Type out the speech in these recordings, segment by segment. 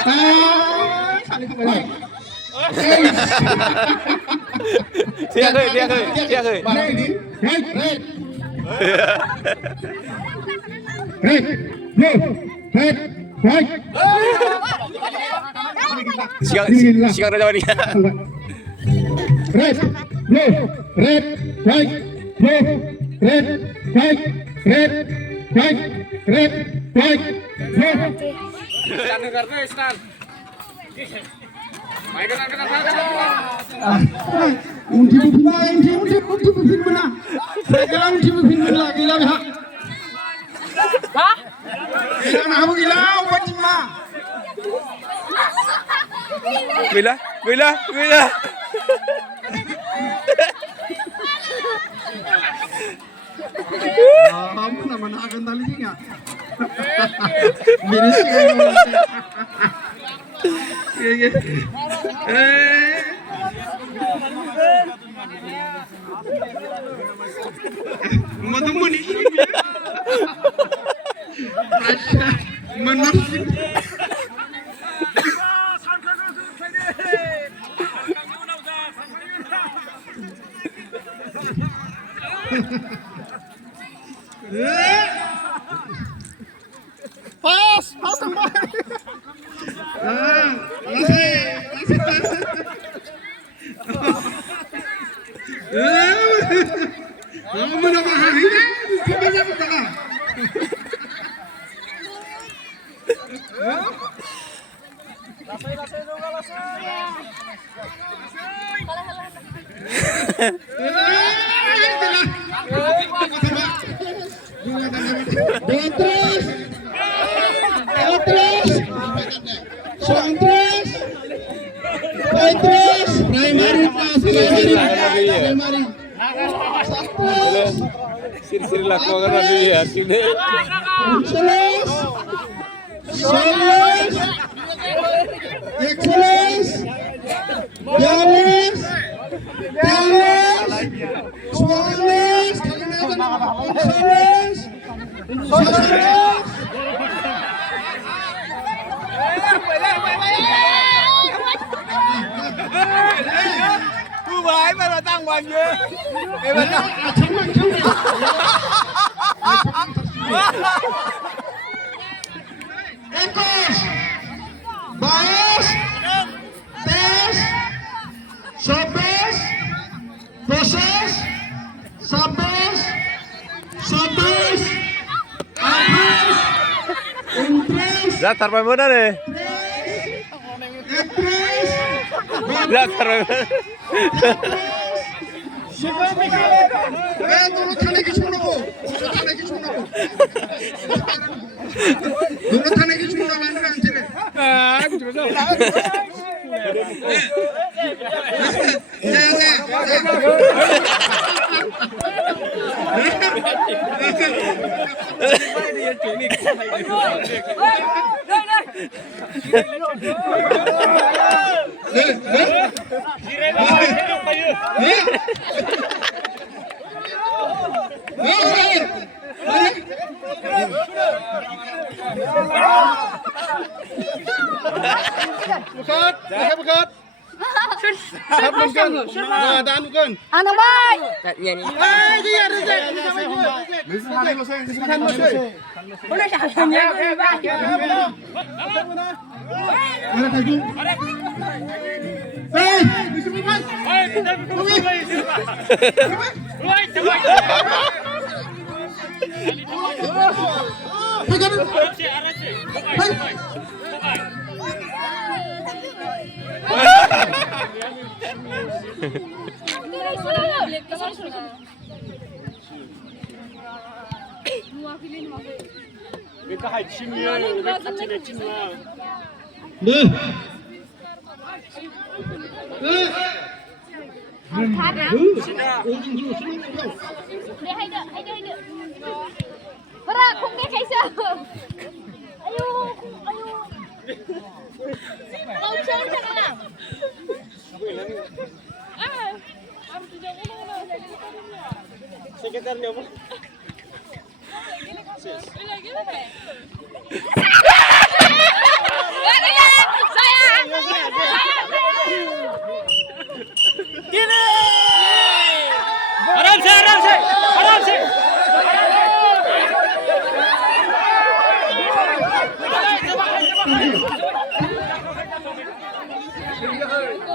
Kali kembali. Siap ke? Barang ini. Red. Red. Go. Red. Right. Siang Raja Wali. Red. Go. Red. Right. Go. Red. Right. Red. Right. Red. Right. Go. Unti bupin mana? Gila unti bupin mana? Gila ha? Gila na habu gila ubatin ma. Bila. Kamu nama nak akan tali juga. Minus ya. Teman-teman ini menafsir. Pas tambah. Kamu nama hari ni, sebenarnya berapa? Siri lakukan lagi ya sini. Bài mà là tăng hoàng gì? Em ơi. Ekos, Baes, Tes, Sobes, Boses, Sabes, Sobes, Abes, Untres, Datar mana deh? Ekres, Datar. Dulu thane কিছু নেবো দূরে থানে কিছু না লাইনে আনছে রে Bukat. Siap bukan? Nah, tahan bukan? Anak baik. Dia reject. Udah jalannya. Mana taju? Bismillah. Mereka hai cimia, mereka cina cina. Berat, không nghe thấy sao? Ayo. Mau chơi thế nào? Sekitarnya apa? Gila.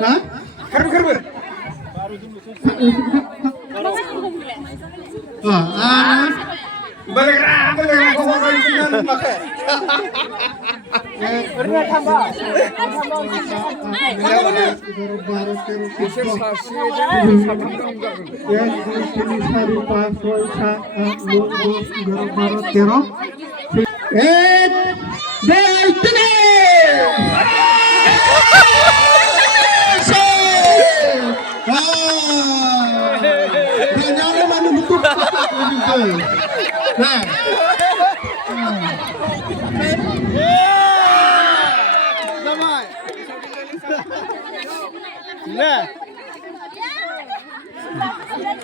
Hah? Kerber. Balik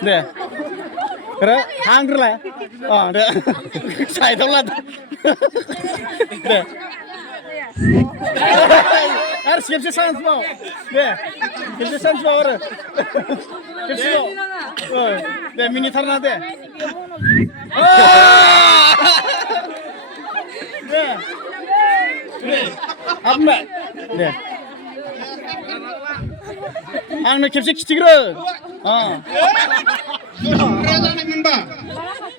deh, kira hanger lah, oh deh, saya tahu lah, deh, harus siap sans mau, deh, siap sans mau orang, siap, deh mini tharna deh, deh, apa, deh. Angna kepse kitigro. Ah. Reza nak memba.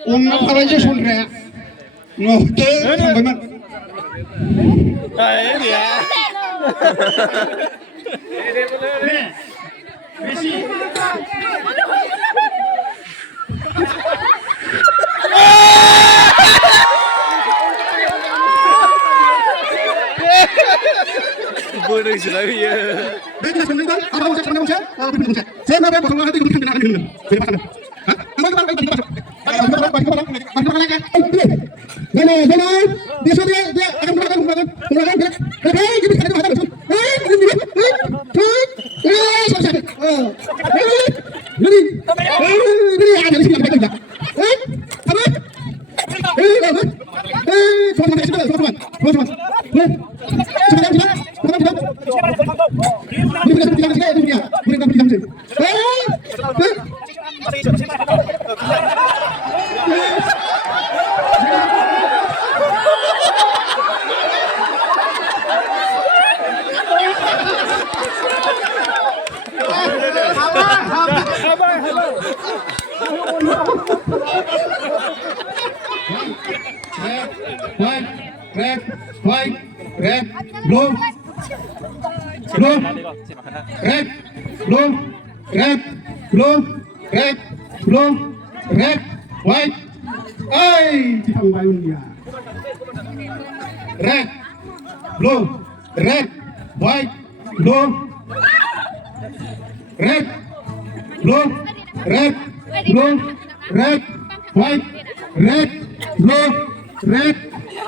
Onna paraja sun raya. Ngote sambaman. Ah dia. Besi. Bodoh sih lagi ya. Bagi sebenarnya apa usah sebenarnya usah? Apa pun usah. Saya mau pasang hati kemudian kena ini. Saya pasang. Hah? Kamu kemana? Dia akan menggunakan. Hei, kita ada ada. Ini ada di sini apa? Apa? Red, blue, red, blue, red, white. Ay, tipang bayun dia. Red, blue, white, blue, red, blue,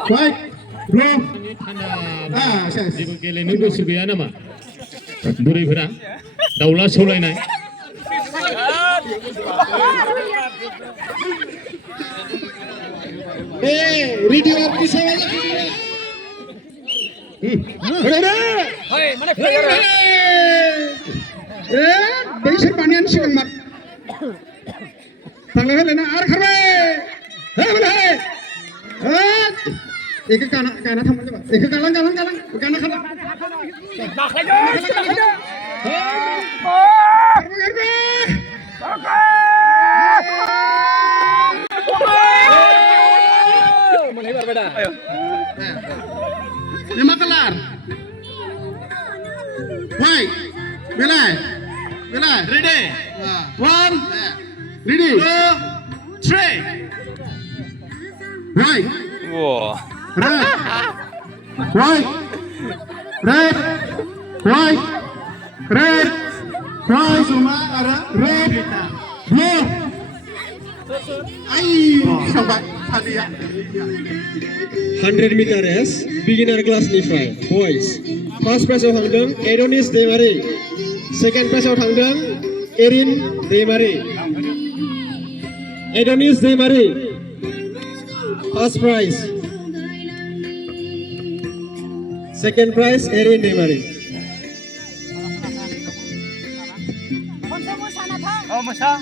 white, blue. जेबो गेलेनो गोसो गैया नामा बुरैफोरा दाउला सौलायनाय radio की सेवा बैसोर बानियान सिगां मार थांलाय फैलायना आरो खारबाय एक गाना थांबानो जाबाय एक गालां गाना खालाम lima kalar white belai ready 1 ready 2 3 right Wah. Red, white, semua ada red, blue. Sampai tadi ya. 100 meter race, beginner class nifai, boys. First prize of Hangdong, Adonis Demari. Second prize of Hangdong, Erin Demari. Adonis Demari. First prize. Second prize, Erin Demari. Musa.